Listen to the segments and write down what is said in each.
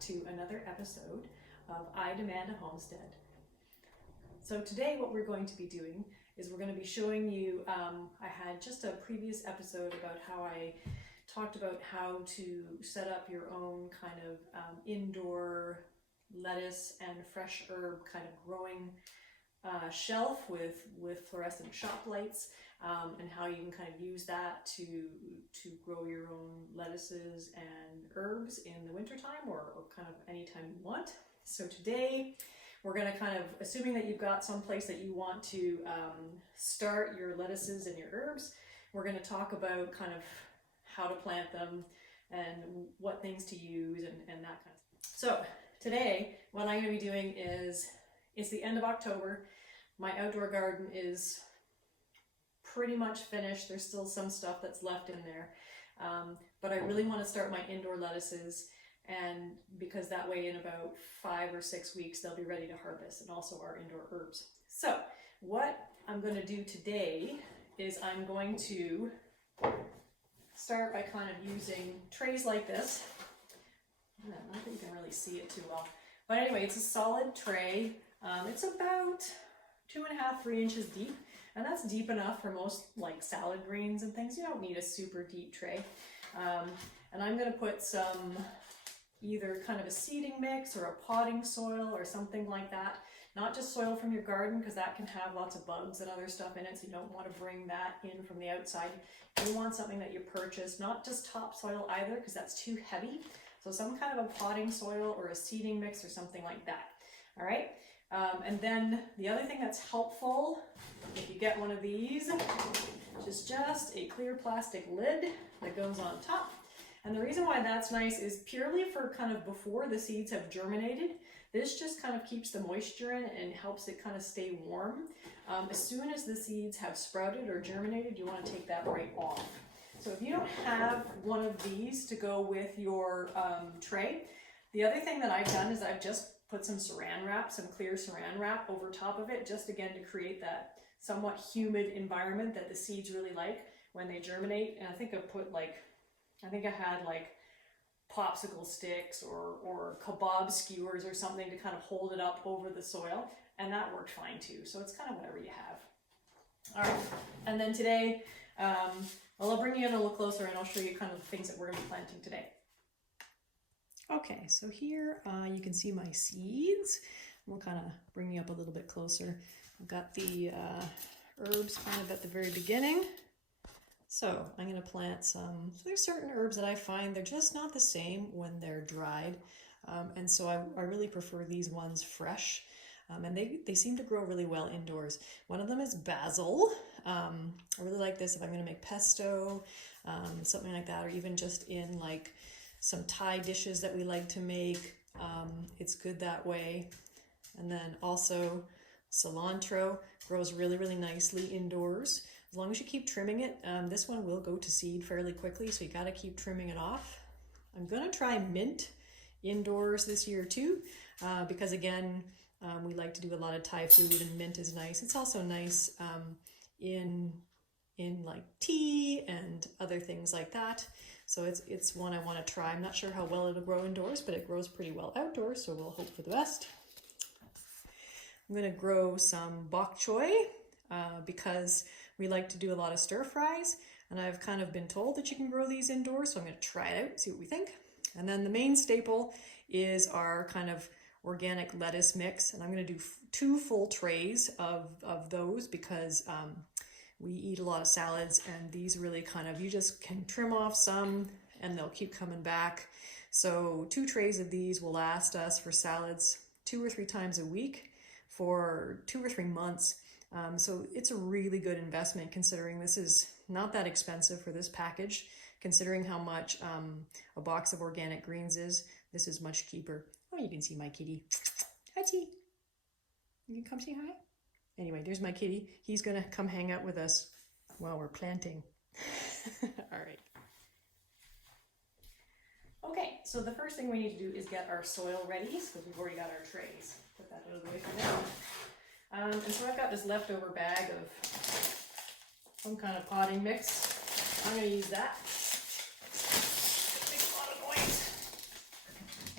to another episode of I Demand a Homestead. So today what we're going to be doing is we're going to be showing you, I had just a previous episode about how I talked about how to set up your own kind of indoor lettuce and fresh herb kind of growing shelf with fluorescent shop lights, and how you can kind of use that to grow your own lettuces and herbs in the wintertime or kind of anytime you want. So today we're going to kind of, assuming that you've got some place that you want to start your lettuces and your herbs, we're going to talk about kind of how to plant them and what things to use and that kind of stuff. So today what I'm going to be doing is, it's the end of October. My outdoor garden is pretty much finished. There's still some stuff that's left in there. But I really want to start my indoor lettuces, and because that way in about 5 or 6 weeks they'll be ready to harvest, and also our indoor herbs. So what I'm going to do today is I'm going to start by kind of using trays like this. I don't think you can really see it too well. But anyway, it's a solid tray. It's about 2.5 to 3 inches deep, and that's deep enough for most like salad greens and things. You don't need a super deep tray. And I'm going to put some either kind of a seeding mix or a potting soil or something like that. Not just soil from your garden, because that can have lots of bugs and other stuff in it, so you don't want to bring that in from the outside. You want something that you purchase, not just topsoil either, because that's too heavy. So some kind of a potting soil or a seeding mix or something like that. All right. And then the other thing that's helpful, if you get one of these, is just a clear plastic lid that goes on top. And the reason why that's nice is purely for kind of before the seeds have germinated. This just kind of keeps the moisture in and helps it kind of stay warm. As soon as the seeds have sprouted or germinated, you want to take that right off. So if you don't have one of these to go with your tray, the other thing that I've done is I've just put some saran wrap, some clear saran wrap over top of it, just again to create that somewhat humid environment that the seeds really like when they germinate. And I think I had like popsicle sticks or kebab skewers or something to kind of hold it up over the soil, and that worked fine too. So it's kind of whatever you have. All right, and then today, I'll bring you in a little closer and I'll show you kind of the things that we're going to be planting today. Okay, so here you can see my seeds. We'll kind of bring you up a little bit closer. I've got the herbs kind of at the very beginning. So I'm going to plant some, so there's certain herbs that I find they're just not the same when they're dried. And so I really prefer these ones fresh. And they seem to grow really well indoors. One of them is basil. I really like this if I'm going to make pesto, something like that, or even just in like some Thai dishes that we like to make. It's good that way. And then also cilantro grows really, really nicely indoors. As long as you keep trimming it, this one will go to seed fairly quickly, so you got to keep trimming it off. I'm going to try mint indoors this year too, because again, we like to do a lot of Thai food, and mint is nice. It's also nice in like tea and other things like that. So it's one I want to try. I'm not sure how well it'll grow indoors, but it grows pretty well outdoors, so we'll hope for the best. I'm going to grow some bok choy because we like to do a lot of stir fries, and I've kind of been told that you can grow these indoors, so I'm going to try it out, see what we think. And then the main staple is our kind of organic lettuce mix, and I'm going to do 2 full trays of those because we eat a lot of salads, and these really kind of, you just can trim off some and they'll keep coming back. So 2 trays of these will last us for salads 2 or 3 times a week for 2 or 3 months. So it's a really good investment, considering this is not that expensive for this package. Considering how much a box of organic greens is, this is much cheaper. Oh, you can see my kitty. Hi, T. You can come say hi. Anyway, there's my kitty. He's gonna come hang out with us while we're planting. All right. Okay, so the first thing we need to do is get our soil ready, because we've already got our trays. Put that out of the way for now. And so I've got this leftover bag of some kind of potting mix. I'm going to use that. It makes a lot of noise.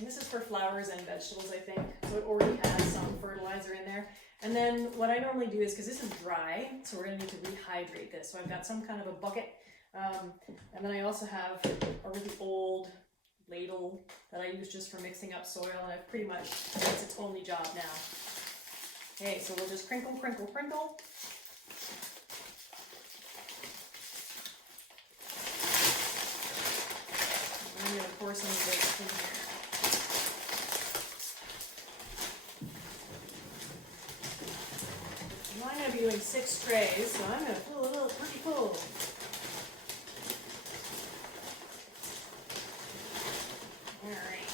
And this is for flowers and vegetables, I think. So it already has some fertilizer in there. And then what I normally do is, because this is dry, so we're going to need to rehydrate this. So I've got some kind of a bucket. And then I also have a really old ladle that I use just for mixing up soil. And I've pretty much, that's its only job now. Okay, so we'll just crinkle, crinkle, crinkle. I'm going to pour some of this in here. I'm going to be doing 6 trays, so I'm going to fill it up pretty full. Alright.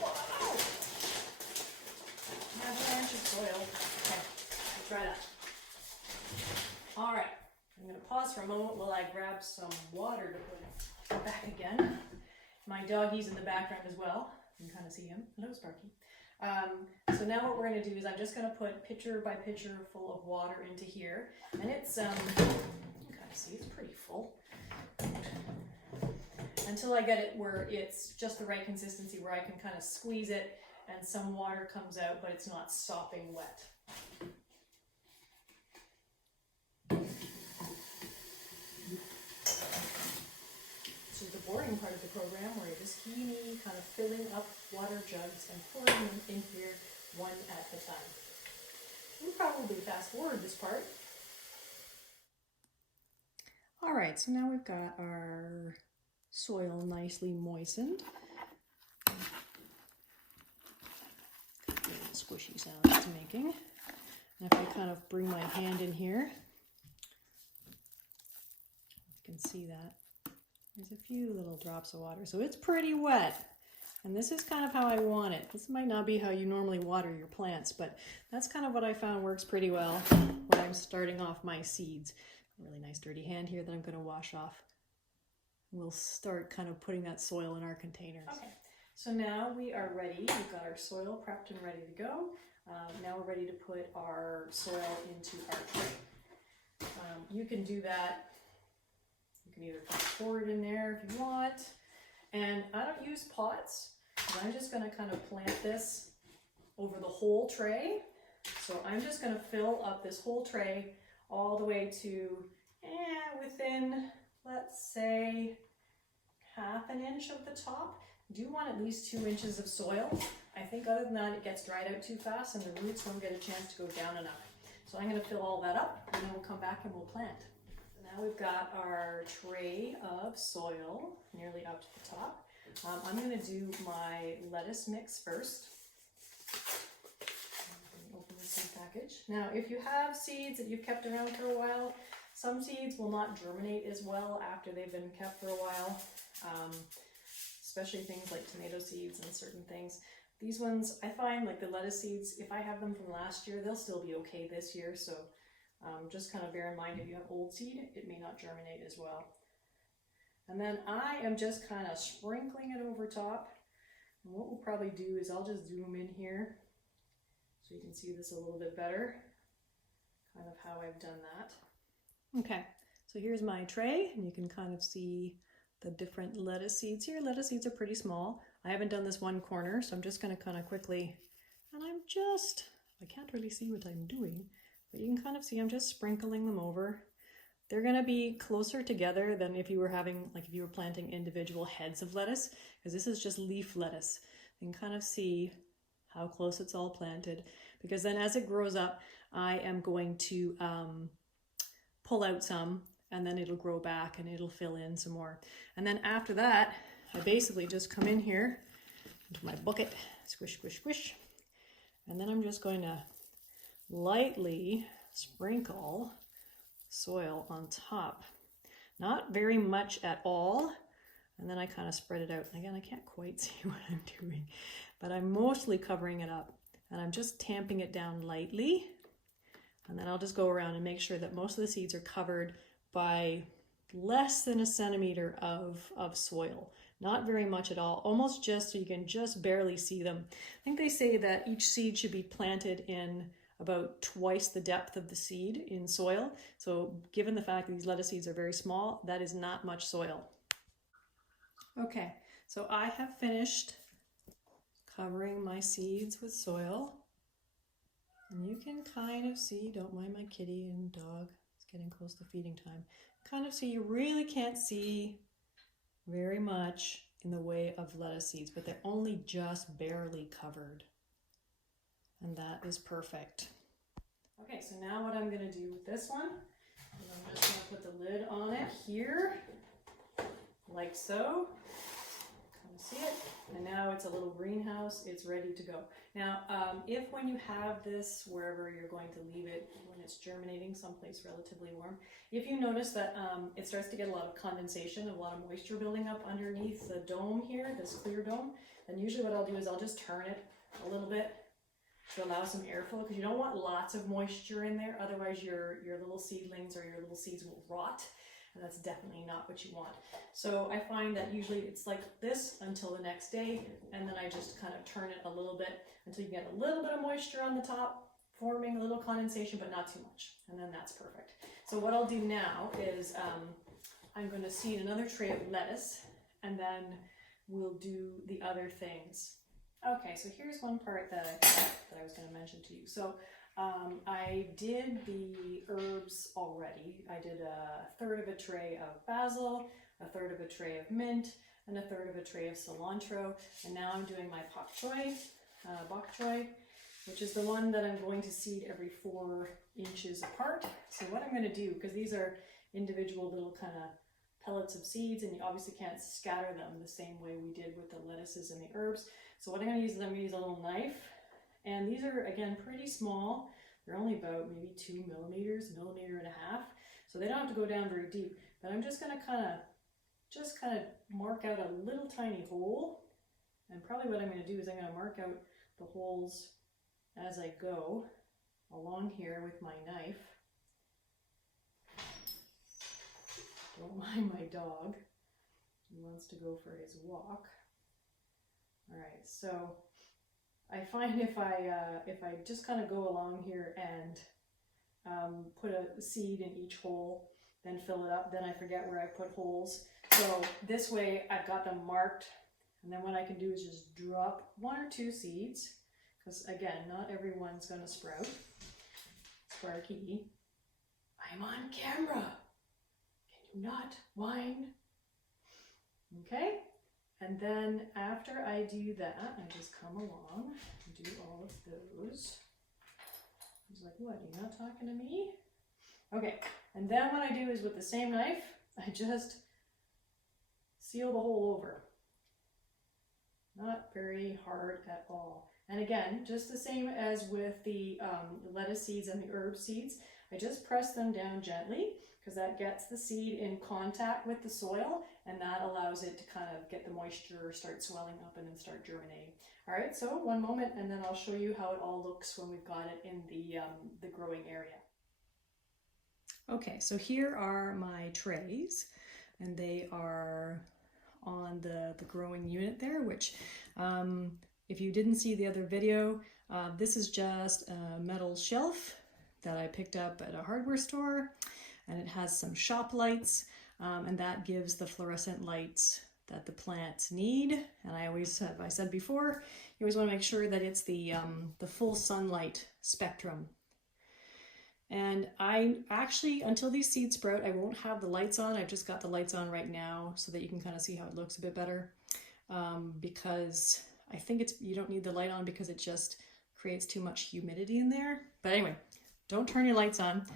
Whoa! Half an inch of soil. Okay, let's try that. Alright, I'm going to pause for a moment while I grab some water to put it back again. My doggy's in the background as well. You can kind of see him. Hello, Sparky. So now what we're going to do is I'm just going to put pitcher by pitcher full of water into here. And it's, you can kind of see it's pretty full. Until I get it where it's just the right consistency where I can kind of squeeze it and some water comes out, but it's not sopping wet. This is the boring part of the program where you just keep me kind of filling up water jugs and pouring them in here one at a time. We'll probably fast forward this part. All right, so now we've got our soil nicely moistened. The squishy sound it's making. And if I kind of bring my hand in here, you can see that there's a few little drops of water. So it's pretty wet. And this is kind of how I want it. This might not be how you normally water your plants, but that's kind of what I found works pretty well when I'm starting off my seeds. A really nice dirty hand here that I'm going to wash off. We'll start kind of putting that soil in our containers. Okay, so now we are ready. We've got our soil prepped and ready to go. Now we're ready to put our soil into our tray. You can do that. You can either pour it in there if you want. And I don't use pots. I'm just going to kind of plant this over the whole tray. So I'm just going to fill up this whole tray all the way to within, let's say, half an inch of the top. You do want at least 2 inches of soil. I think other than that it gets dried out too fast and the roots won't get a chance to go down enough. So I'm going to fill all that up and then we'll come back and we'll plant. So now we've got our tray of soil nearly up to the top. I'm going to do my lettuce mix first. Open this seed package. Now if you have seeds that you've kept around for a while, some seeds will not germinate as well after they've been kept for a while, especially things like tomato seeds and certain things. These ones, I find like the lettuce seeds, if I have them from last year, they'll still be okay this year. So just kind of bear in mind if you have old seed, it may not germinate as well. And then I am just kind of sprinkling it over top. And what we'll probably do is I'll just zoom in here so you can see this a little bit better, kind of how I've done that. Okay, so here's my tray, and you can kind of see the different lettuce seeds here. Lettuce seeds are pretty small. I haven't done this one corner, so I'm just going to kind of quickly, and I can't really see what I'm doing, but you can kind of see I'm just sprinkling them over. They're going to be closer together than if you were planting individual heads of lettuce, because this is just leaf lettuce. You can kind of see how close it's all planted, because then as it grows up, I am going to pull out some, and then it'll grow back and it'll fill in some more. And then after that, I basically just come in here into my bucket, squish, squish, squish. And then I'm just going to lightly sprinkle soil on top. Not very much at all. And then I kind of spread it out. Again, I can't quite see what I'm doing, but I'm mostly covering it up. And I'm just tamping it down lightly. And then I'll just go around and make sure that most of the seeds are covered by less than a centimeter of soil. Not very much at all, almost just so you can just barely see them. I think they say that each seed should be planted in about twice the depth of the seed in soil. So given the fact that these lettuce seeds are very small, that is not much soil. Okay, so I have finished covering my seeds with soil. And you can kind of see, don't mind my kitty and dog, it's getting close to feeding time. Kind of see, you really can't see very much in the way of lettuce seeds, but they're only just barely covered. And that is perfect. Okay, so now what I'm gonna do with this one is I'm just gonna put the lid on it here, like so. Kind of see it. And now it's a little greenhouse, it's ready to go. Now, if when you have this, wherever you're going to leave it, when it's germinating someplace relatively warm, if you notice that it starts to get a lot of condensation, a lot of moisture building up underneath the dome here, this clear dome, then usually what I'll do is I'll just turn it a little bit to allow some airflow, because you don't want lots of moisture in there, otherwise your little seedlings or your little seeds will rot. And that's definitely not what you want. So I find that usually it's like this until the next day, and then I just kind of turn it a little bit until you get a little bit of moisture on the top, forming a little condensation, but not too much. And then that's perfect. So what I'll do now is I'm going to seed another tray of lettuce, and then we'll do the other things. Okay, so here's one part that I was going to mention to you. So I did the herbs already. I did 1/3 of a tray of basil, 1/3 of a tray of mint, and 1/3 of a tray of cilantro. And now I'm doing my bok choy, which is the one that I'm going to seed every 4 inches apart. So what I'm going to do, because these are individual little kind of pellets of seeds, and you obviously can't scatter them the same way we did with the lettuces and the herbs. So what I'm going to use is I'm going to use a little knife. And these are, again, pretty small. They're only about maybe 2 millimeters, 1.5 millimeters. So they don't have to go down very deep. But I'm just going to kind of mark out a little tiny hole. And probably what I'm going to do is I'm going to mark out the holes as I go along here with my knife. Don't mind my dog. He wants to go for his walk. All right, so I find if I just kind of go along here and put a seed in each hole, then fill it up, then I forget where I put holes. So this way I've got them marked, and then what I can do is just drop 1 or 2 seeds, because again, not everyone's going to sprout. Sparky, I'm on camera. Can you not whine? Okay. And then after I do that, I just come along and do all of those. He's like, what, you're not talking to me? Okay, and then what I do is with the same knife, I just seal the hole over. Not very hard at all. And again, just the same as with the lettuce seeds and the herb seeds, I just press them down gently, because that gets the seed in contact with the soil, and that allows it to kind of get the moisture, start swelling up, and then start germinating. All right, so one moment, and then I'll show you how it all looks when we've got it in the growing area. Okay, so here are my trays, and they are on the growing unit there, which if you didn't see the other video, this is just a metal shelf that I picked up at a hardware store. And it has some shop lights, and that gives the fluorescent lights that the plants need. And I always have, I said before, you always want to make sure that it's the full sunlight spectrum. And I actually, until these seeds sprout, I won't have the lights on. I've just got the lights on right now so that you can kind of see how it looks a bit better. Because I think you don't need the light on because it just creates too much humidity in there. But anyway, don't turn your lights on,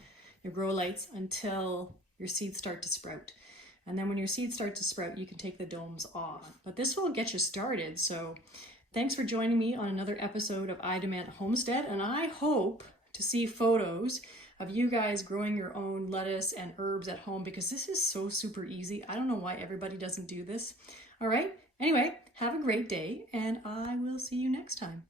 your grow lights, until your seeds start to sprout. And then when your seeds start to sprout, you can take the domes off. But this will get you started. So thanks for joining me on another episode of I Demand Homestead. And I hope to see photos of you guys growing your own lettuce and herbs at home, because this is so super easy. I don't know why everybody doesn't do this. All right. Anyway, have a great day, and I will see you next time.